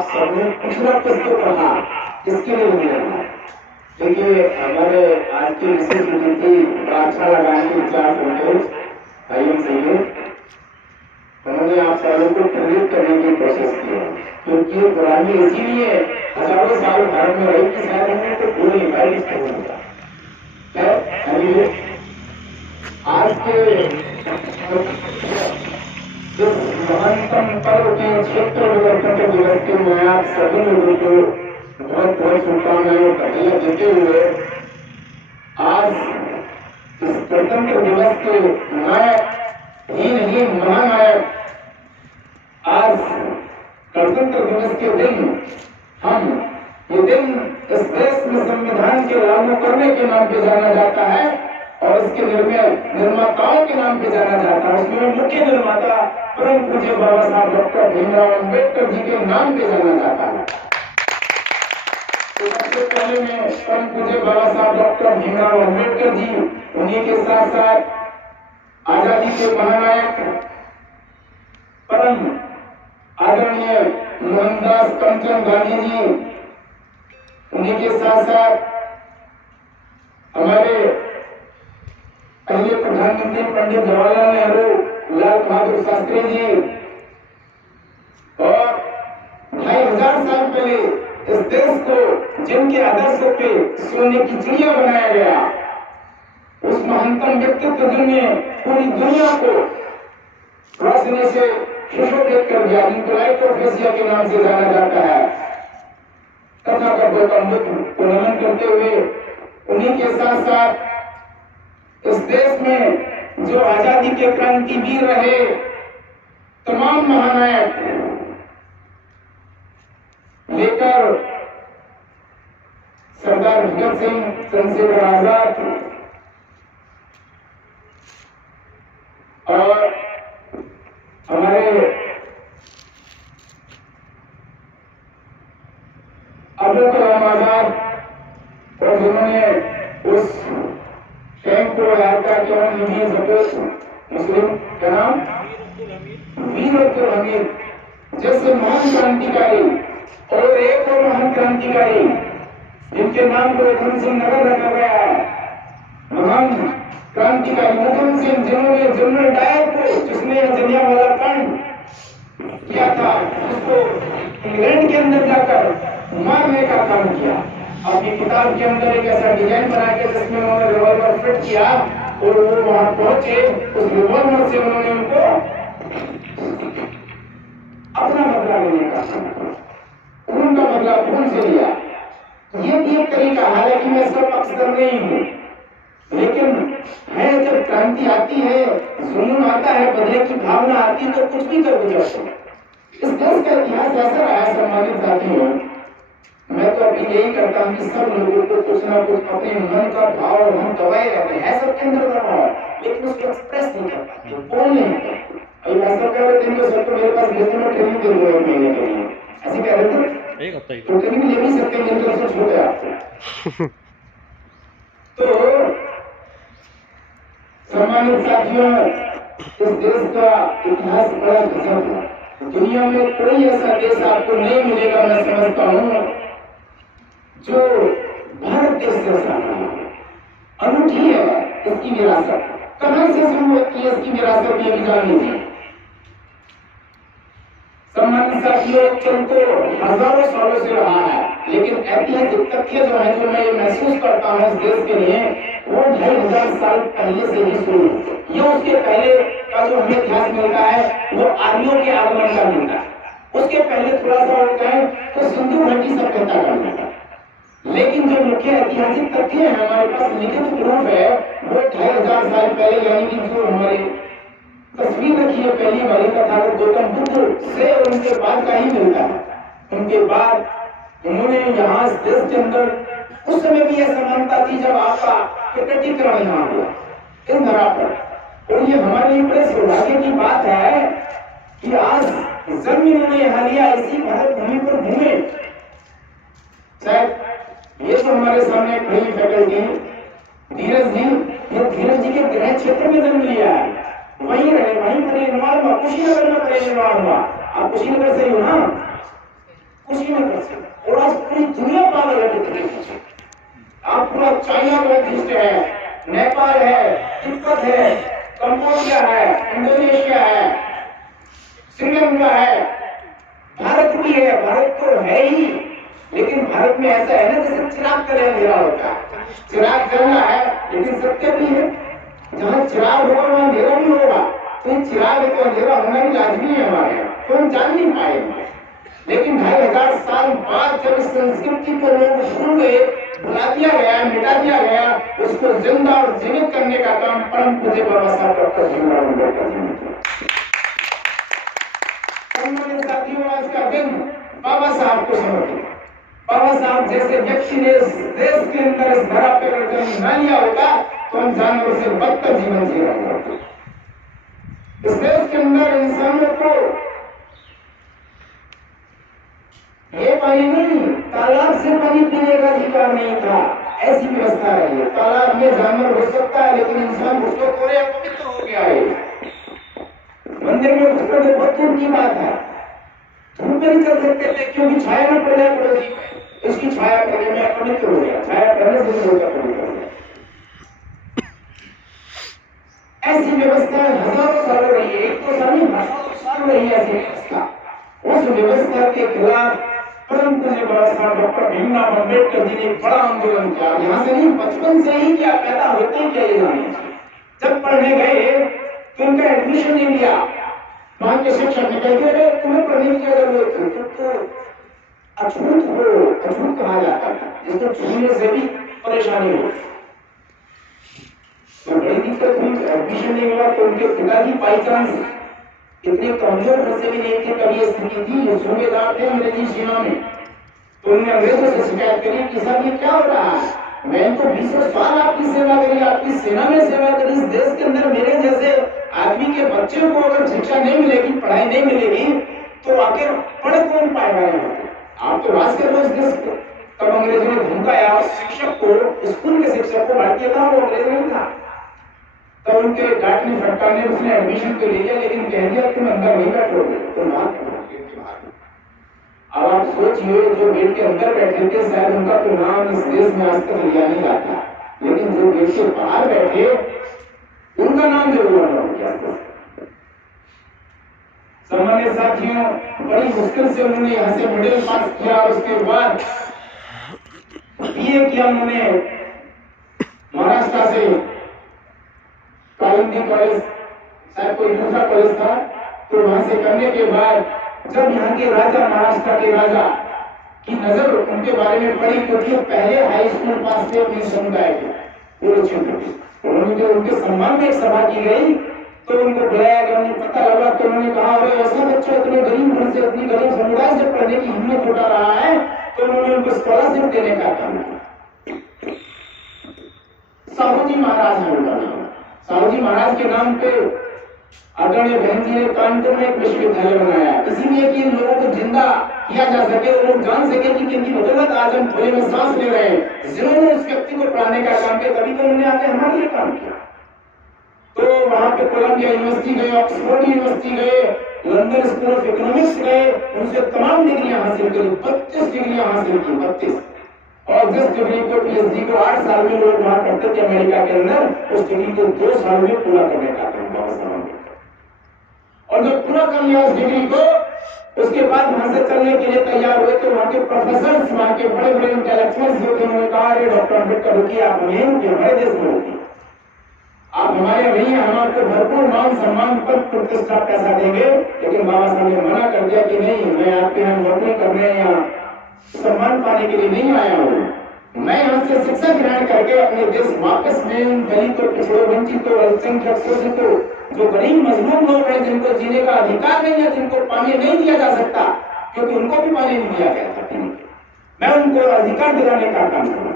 आप सबने कुछ ना कुछ तो कहा, किसके लिए नहीं रहा। देखिए हमारे आज की विशेष अतिथि बड़ा अच्छा लगा है कि 4 घंटे IMC में उन्होंने आप सबों को प्रेरित करने की कोशिश की है, क्योंकि पुरानी इसीलिए हजारों साल भारत में रही कि शायद हमने तो भूल नहीं पाई इसको होगा। आज के इस महानतम पर्व के क्षेत्र विवर्तन दिवस के मैं आप सभी लोगों को बहुत बहुत शुभकामनाएं बधाइयां देते हुए आज इस गणतंत्र दिवस के नायक ही नहीं महानायक, आज गणतंत्र दिवस के दिन हम ये दिन इस देश में संविधान के लागू करने के नाम पे जाना जाता है और इसके निर्माताओं के नाम पे जाना जाता है। उसमें मुख्य निर्माता परम पूज्य बाबा साहब डॉक्टर भीमराव अम्बेडकर जी के नाम पे जाना जाता है। तो सबसे पहले मैं परम पूज्य बाबा साहब डॉक्टर भीमराव अम्बेडकर जी, उन्हीं के साथ साथ आजादी के महानायक परम आदरणीय मोहनदास करमचंद गांधी जी, उन्हीं के साथ साथ हमारे पहले प्रधानमंत्री पंडित जवाहरलाल नेहरू, लाल बहादुर शास्त्री जी और 2500 साल पहले इस देश को जिनके आदर्शों पे सोने की चिड़िया बनाया गया, उस महानतम व्यक्तित्व जिनने पूरी दुनिया को रोशनी से सुशोभित कर दिया, जिनको लाइट ऑफ एशिया के नाम से जाना जाता है, तथा का गौतम बुद्ध को नमन करते हुए उन्हीं के साथ साथ इस देश में जो आजादी के क्रांतिवीर रहे तमाम महानायक लेकर सरदार भगत सिंह, चंद्रशेखर आजाद और हमारे अब्दुल कलाम आजाद, और जिन्होंने उस टैंक को यात्रा किया, मुस्लिम का नाम वीर अब्दुल हमीद जैसे महान क्रांतिकारी, और एक और महान क्रांतिकारी जिनके नाम को उधम सिंह नगर रखा गया है, महान क्रांतिकारी उधम सिंह, जिन्होंने जनरल डायर को, जिसने जलियांवाला कांड किया था, उसको इंग्लैंड के अंदर जाकर मारने का काम किया। अपनी किताब के अंदर एक ऐसा डिजाइन बना के जिसमें उन्होंने रिवॉल्वर फिट किया और वो वहां पहुंचे, उस रिवॉल्वर से उन्होंने उनको अपना बदला लेने का, उनका बदला खून से लिया। ये भी एक तरीका, हालांकि मैं इसका पक्षधर नहीं हूं, लेकिन है जब क्रांति आती है, जुनून आता है, बदले की भावना आती है, तो कुछ भी कर गुजरते हैं। इस देश का इतिहास ऐसा रहा है सम्मानित साथियों। मैं तो अभी यही करता हूँ कि सब लोगों को कुछ ना कुछ अपने मन का भाव हम दबाए रहते हैं, सबके अंदर दबाव है, लेकिन उसको एक्सप्रेस नहीं कर पाते, बोल नहीं पाते। अभी ऐसा कह रहे थे कि सर तो मेरे पास भेजने में ट्रेनिंग दे रहे हैं महीने के लिए, ऐसे कह रहे थे, तो ट्रेनिंग ले भी सकते हैं, मेरी तरफ से छूट है आपको। तो सम्मानित साथियों, इस देश का इतिहास बड़ा गजब है। दुनिया में कोई ऐसा देश आपको नहीं मिलेगा, मैं समझता हूँ, जो भारत देश जैसा अनूठी है इसकी विरासत। कहां से शुरू होती है इसकी विरासत, ये भी जान लीजिए। सम्मानित साथियों, चल तो हजारों सालों से रहा है, लेकिन ऐतिहासिक तथ्य जो है, जो मैं ये महसूस करता हूँ इस देश के लिए, वो 2500 साल पहले से ही शुरू। ये उसके पहले का जो हमें इतिहास मिलता है वो आर्यों के आगमन का मिलता है, उसके पहले थोड़ा सा होता है तो सिंधु घाटी सभ्यता का मिलता है। लेकिन जो मुख्य ऐतिहासिक तथ्य है, हमारे पास लिखित प्रूफ है, वो 2500 साल पहले, यानी कि जो हमारी तस्वीर रखी है पहली वाली तथागत गौतम बुद्ध से और उनके बाद का ही मिलता है। उनके बाद उन्होंने यहाँ देश के अंदर उस समय भी यह समानता थी जब आपका प्रकटीकरण यहाँ हुआ इस धरा पर। और ये हमारे लिए बड़े सौभाग्य की बात है कि आज जन्म इन्होंने यहाँ लिया, इसी भारत भूमि पर घूमे। शायद ये तो हमारे सामने खड़ी फैकल्टी धीरज जी, ये धीरज जी के गृह क्षेत्र में जन्म लिया है, वहीं रहे, वहीं परिनिर्वाण हुआ, कुशीनगर में परिनिर्वाण हुआ। आप कुशीनगर से ही हो ना? कुछ नहीं कर सकते। और आज पूरी दुनिया पागल है बिजली के पीछे। आप पूरा चाइना नॉर्थ ईस्ट है, नेपाल है, तिब्बत है, कंबोडिया है, इंडोनेशिया है, श्रीलंका है, भारत भी है। भारत तो है ही, लेकिन भारत में ऐसा है ना जैसे चिराग का अंधेरा होता है। चिराग जलना है लेकिन सत्य भी है। जहाँ चिराग होगा वहाँ अंधेरा भी होगा। तो चिराग है तो अंधेरा होना भी लाजमी है हमारे यहाँ, तो हम जान नहीं पाएंगे। लेकिन 2500 साल बाद जब इस संस्कृति को लोग भूल गए, भुला दिया गया, मिटा दिया गया, उसको जिंदा और जीवित करने का काम परम पूज्य बाबा साहब डॉक्टर भीमराव अम्बेडकर जी ने किया। साथियों, आज का दिन बाबा साहब को समर्पित। बाबा साहब जैसे व्यक्ति ने इस देश के अंदर इस धरा पे अगर जन्म न लिया होता तो हम जानवर से बदतर जीवन जी रहे होते। इस देश के अंदर इंसानों को ये पानी नहीं, तालाब से पानी पीने का अधिकार नहीं था, ऐसी व्यवस्था रही है। तालाब में जानवर हो सकता है लेकिन इंसान उसको थोड़े अपवित्र हो गया है। मंदिर में घुसकर तो बहुत दूर की बात है, धूप में नहीं चल सकते थे क्योंकि छाया न पड़ जाए पड़ोसी में, इसकी छाया पड़ने में अपवित्र हो गया, छाया पड़ने से नहीं होगा पवित्र हो गया। ऐसी व्यवस्था हजारों साल रही है, एक तो साल नहीं हजारों साल रही है ऐसी व्यवस्था। उस व्यवस्था के खिलाफ परम पूज्य बाबा साहब डॉक्टर भीमराव अम्बेडकर जी ने बड़ा आंदोलन किया। यहाँ से नहीं, बचपन से ही क्या पैदा होते ही क्या ये जाने। जब पढ़ने गए तो उनका एडमिशन नहीं लिया। वहां के शिक्षक ने कहते तुम्हें पढ़ने की क्या जरूरत है, तो अछूत हो, अछूत कहा जाता है जिसको छूने से भी परेशानी हो। तो बड़ी दिक्कत हुई, एडमिशन नहीं मिला। तो उनके पिताजी बाई चांस इतने कमजोर फंसे भी नहीं थे, कभी स्थिति थी, सूबेदार थे अंग्रेजी सेना में। तो उन्होंने अंग्रेजों से शिकायत करी कि साहब ये क्या हो रहा है, मैं तो 20 साल आपकी सेवा करी, आपकी सेना में सेवा करी, इस देश के अंदर मेरे जैसे आदमी के बच्चे को अगर शिक्षा नहीं मिलेगी, पढ़ाई नहीं मिलेगी तो आखिर पढ़ कौन पाएगा यहाँ? आप तो राज कर लो इस देश को। तब अंग्रेजों ने धमकाया उस शिक्षक को, स्कूल के शिक्षक को, भारतीय था वो, अंग्रेज नहीं था। तब उनके डांटने फटकारने उसने एडमिशन तो ले लिया, लेकिन कह दिया तुम अंदर नहीं बैठोगे, तो मार। अब आप सोचिए, जो गेट के अंदर बैठे थे शायद उनका तो नाम इस देश में आज तक लिया नहीं जाता, लेकिन जो गेट से बाहर बैठे उनका नाम जरूर हो गया। सामान्य साथियों, बड़ी मुश्किल से उन्होंने यहाँ से मिडिल पास किया, उसके बाद बीए किया उन्होंने महाराष्ट्र से, कालिंदी कॉलेज, शायद कोई दूसरा कॉलेज था। तो वहां से करने के बाद जब यहाँ के राजा, महाराष्ट्र के राजा की नजर उनके बारे में पड़ी, क्योंकि पहले हाई स्कूल पास थे अपने समुदाय के पूरे क्षेत्र में। उन्होंने जो उनके सम्मान में एक सभा की गई तो उनको बुलाया गया, उन्हें पता लगा तो उन्होंने कहा अरे ऐसा बच्चा इतने गरीब घर से, इतनी गरीब समुदाय से पढ़ने की हिम्मत उठा रहा है, तो उन्होंने उनको स्कॉलरशिप देने का काम किया। साहू जी महाराज है उनका नाम। साहू जी महाराज के नाम पे आदरणीय बहन जी ने कानपुर में एक विश्वविद्यालय बनाया, इसीलिए कि इन लोगों को जिंदा किया जा सके, वो लोग जान सके कि किनकी बदौलत आज हम खुले में सांस ले रहे हैं। जिन्होंने उस व्यक्ति को पढ़ाने का काम किया, तभी तो उन्होंने आके हमारे लिए काम किया। तो वहां पे कोलंबिया यूनिवर्सिटी गए, ऑक्सफोर्ड यूनिवर्सिटी गए, लंदन स्कूल ऑफ इकोनॉमिक्स गए, उनसे तमाम डिग्रियां हासिल करी, 32 डिग्रियां हासिल की, 32। और जिस डिग्री को, पीएचडी को 8 साल में लोग वहां करते थे अमेरिका के अंदर, उस डिग्री को 2 साल में पूरा करने का काम बाबा साहब ने। और जब पूरा कर लिया उस डिग्री को, उसके बाद वहां से चलने के लिए तैयार हुए तो वहां के प्रोफेसर, वहां के बड़े बड़े इंटेलेक्चुअल्स जो थे, उन्होंने कहा अरे डॉक्टर अम्बेडकर रुकिए, आप नहीं रुकिए, हमारे देश में रुकिए, आप हमारे नहीं हैं, हम आपको भरपूर मान सम्मान पद प्रतिष्ठा पैसा देंगे। लेकिन बाबा साहब ने मना कर दिया कि नहीं, मैं आपके यहाँ नौकरी करने या सम्मान पाने के लिए नहीं आया हूँ, मैं यहाँ से शिक्षा ग्रहण करके अपने देश वापस में दलितों, पिछड़ों, वंचितों, अल्पसंख्यक, शोषितों, जो गरीब मजलूम लोग हैं, जिनको जीने का अधिकार नहीं है, जिनको पानी नहीं दिया जा सकता क्योंकि उनको भी पानी नहीं दिया गया था पीने के, मैं उनको अधिकार दिलाने का काम करूँ।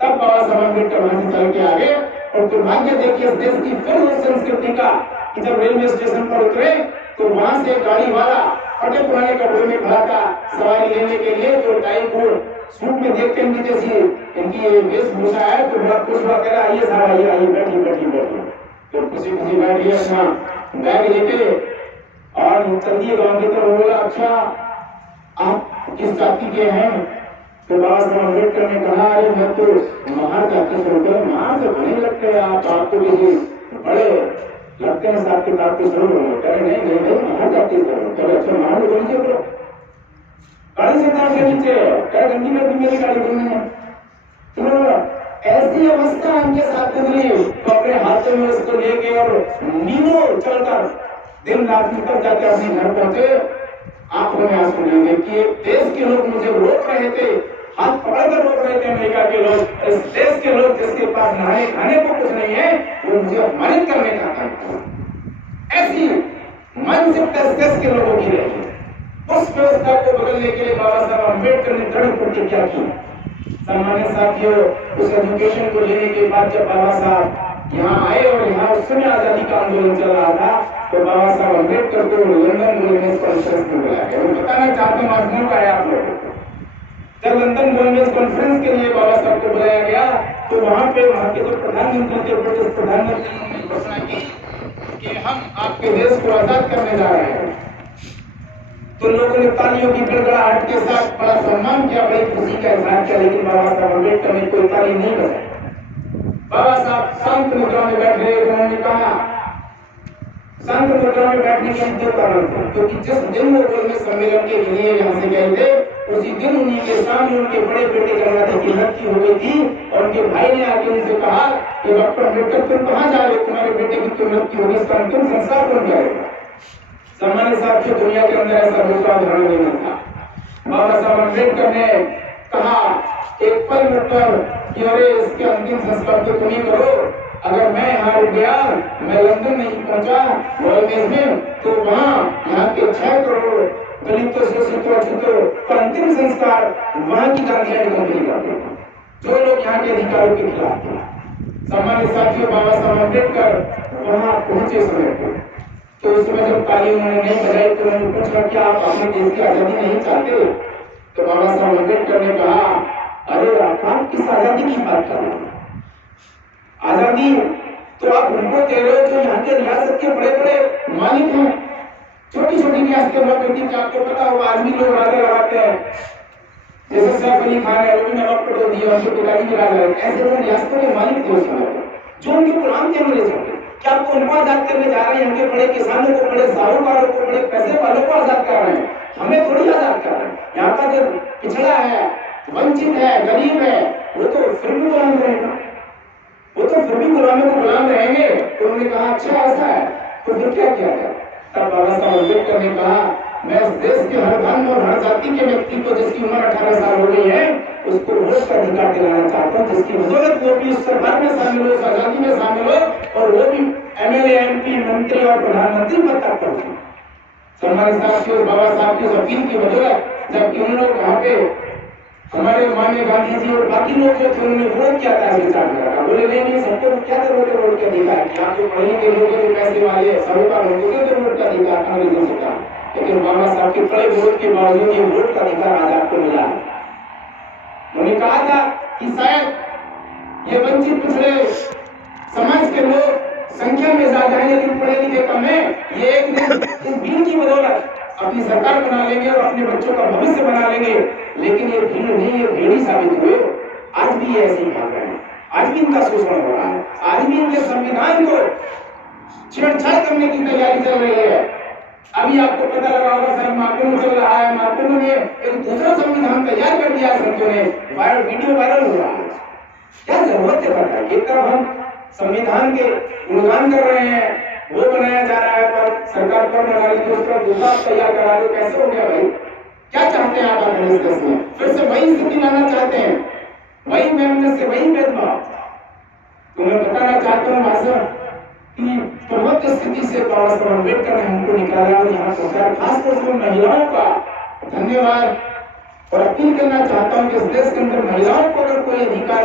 तब बाबा साहब अम्बेडकर वहां से चल के आगे। और दुर्भाग्य देखिए इस देश की फिर उस संस्कृति का कि जब रेलवे स्टेशन पर उतरे तो वहां से गाड़ी वाला फटे पुराने कपड़े में भरा था सवारी लेने के लिए, तो टाई कोट सूट में देखते इनकी जैसी इनकी वेशभूषा है तो बड़ा खुश हुआ, कह रहा आइए साहब, आइए आइए, बैठिए बैठिए बैठिए। तो खुशी खुशी बैठ गया अपना बैग लेके और चल दिए गाँव की तरफ। बोला अच्छा आप किस जाति के हैं? तो बाबा साहब अम्बेडकर ने कहा, अरे मैं तो महार जाति से होकर, महार से बने लगते हैं आप, आपको किसी बड़े लगते हैं साहब किताब के जरूर होंगे। कह रहे नहीं नहीं नहीं, महार जाति से हो। चलो अच्छा, महार को नीचे करो, गाड़ी से नाम के नीचे कह गंदी में भी मेरी गाड़ी बोलनी है। तो ऐसी अवस्था उनके साथ गुजरी, तो अपने हाथों में उसको लेके और मीलों चलकर दिन रात निकल जाके अपने घर पहुंचे, आंखों में आंसू लेंगे कि देश के लोग मुझे रोक रहे थे, हाथ पकड़कर रोक रहे थे अमेरिका के लोग, इस देश के लोग जिसके पास नहाने खाने को कुछ नहीं है, वो मुझे अपमानित करने का काम किया। ऐसी मानसिकता देश के लोगों की रही। उस व्यवस्था को बदलने के लिए बाबा साहब अम्बेडकर ने दृढ़ प्रतिज्ञा की। सम्मानित साथियों, उस एजुकेशन को लेने के बाद जब बाबा साहब यहाँ आए और यहाँ उस समय आजादी का आंदोलन चल रहा था, तो बाबा साहब अम्बेडकर को लंदन वुमेन्स कॉन्फ्रेंस में बुलाया गया। मैं बताना चाहता हूँ आज मौका है आप लोगों को, जब लंदन वुमेन्स कॉन्फ्रेंस के लिए बाबा साहब को बुलाया गया, तो वहां पे वहां के जो प्रधानमंत्री थे, ब्रिटिश प्रधानमंत्री ने घोषणा की कि हम आपके देश को आजाद करने जा रहे हैं। तो लोगों ने तालियों की गड़गड़ाहट के साथ बड़ा सम्मान किया, बड़ी खुशी का इजहार किया, लेकिन बाबा साहब अम्बेडकर ने कोई ताली नहीं बजाई। बाबा साहब शांत मुद्रा में बैठे, उन्होंने कहा, शांत मुद्रा में बैठने के दो कारण थे, क्योंकि जिस दिन वो गोलमेज सम्मेलन के लिए यहाँ से गए थे, उसी दिन उन्हीं के सामने उनके बड़े बेटे गंगाधर की मृत्यु हो गई थी, और उनके भाई ने आके उनसे कहा कि डॉक्टर अम्बेडकर तुम कहाँ जा रहे हो, तुम्हारे बेटे की तो मृत्यु होगी, इसका अंतिम संस्कार कौन करेगा? सम्मानित साथियों, दुनिया के अंदर ऐसा दूसरा उदाहरण नहीं था। बाबा साहब अम्बेडकर ने कहा एक पल पर कि अरे इसके अंतिम संस्कार तो तुम ही करो, अगर मैं यहाँ रुक गया, मैं लंदन नहीं पहुंचा वॉलमेज में, तो वहाँ यहाँ के 6 करोड़ दलितों शोषितों अछूतों का अंतिम संस्कार वहाँ की गांधीवादी कंपनी करते, जो लोग यहाँ के अधिकारों के खिलाफ थे। सम्मानित साथियों, बाबा साहब अम्बेडकर वहाँ पहुंचे समय पर, तो उस समय जब ताली उन्होंने नहीं बजाई, तो उन्होंने पूछा क्या आप अपने देश की आजादी नहीं चाहते? तो बाबा साहब अम्बेडकर ने कहा, अरे आप किस आजादी की बात कर रहे हैं? आजादी तो आप उनको दे रहे हो जो यहाँ के रियासत के बड़े बड़े मालिक हैं। छोटी छोटी रियासतें हुआ करती थी, आपको पता होगा, आज भी लोग राजा लगाते हैं, जैसे सैफ अली खान है, वो भी नवाब पटो दिया, उनके पिताजी भी राजा है। ऐसे वो रियासतों के मालिक थे उस समय, जो उनके गुलाम थे अंग्रेजों के। क्या आपको उनको आजाद करने जा रहे हैं? उनके बड़े किसानों को, बड़े साहूकारों को, बड़े पैसे वालों को आजाद कर रहे हैं, हमें थोड़ी आजाद कर रहे हैं। यहाँ का जो पिछड़ा है, वंचित है, गरीब है, वो तो फिर भी गुलाम रहेगा, वो तो फिर भी गुलामों को गुलाम रहेंगे। तो उन्होंने कहा अच्छा ऐसा है, तो फिर क्या किया जाए? तब बाबा साहब अम्बेडकर ने कहा, मैं इस देश के हर धर्म और हर जाति के व्यक्ति को जिसकी उम्र 18 साल हो गई है, उसको वोट का अधिकार दिलाना चाहता हूँ, जिसकी बदौलत वो भी उस सरकार में शामिल हो, उस आजादी में शामिल हो, और वो भी MLA, MP, मंत्री और प्रधानमंत्री पद तक पहुंचे। सम्मानित साथियों, बाबा साहब की अपील की बदौलत, जबकि उन लोग वहाँ पे हमारे माननीय गांधी जी और बाकी लोग जो थे, उन्होंने विरोध किया था विचारधारा का, बोले नहीं सबको क्या करोगे वोट के अधिकार, आप जो पढ़े लिखे लोग जो पैसे वाले साहूकार होंगे तो वोट का अधिकार अंग्रेजों से था। लेकिन बाबा साहब के कड़े विरोध के बावजूद ये वोट का अधिकार आज आपको मिला है। उन्होंने कहा था कि शायद ये वंचित पिछड़े समाज के लोग संख्या में ज्यादा है, लेकिन पढ़े लिखे कम है, ये एक दिन इस भीड़ की बदौलत अपनी सरकार बना लेंगे और अपने बच्चों का भविष्य बना लेंगे। लेकिन ये भीड़ नहीं, ये भेड़ी साबित हुए। आज भी ये ऐसे ही भाग रहे हैं, आज भी इनका शोषण हो रहा है, आज भी इनके संविधान को छेड़छाड़ करने की तैयारी चल रही है। अभी आपको पता लगा होगा सर, मार्केट चल रहा है, मार्केट में एक दूसरा संविधान तैयार कर दिया संतों ने, वीडियो वायरल हो रहा है। क्या जरूरत है पता है? एक तरफ हम संविधान के गुणगान कर रहे हैं, वो बनाया जा रहा है, पर सरकार पर बना रही है, उसका दूसरा तैयार करा दो, कैसे हो गया भाई? क्या चाहते हैं आप अपने देश में? फिर से वही स्थिति लाना चाहते हैं, वही मेहनत से वही भेदभाव। तो मैं बताना चाहता हूँ भाषण कि प्रबुद्ध स्थिति से बाबा साहब अम्बेडकर ने हमको निकाला और यहाँ पहुंचाया। खासतौर से महिलाओं का धन्यवाद और अपील करना चाहता हूँ कि इस देश के अंदर महिलाओं को अगर कोई अधिकार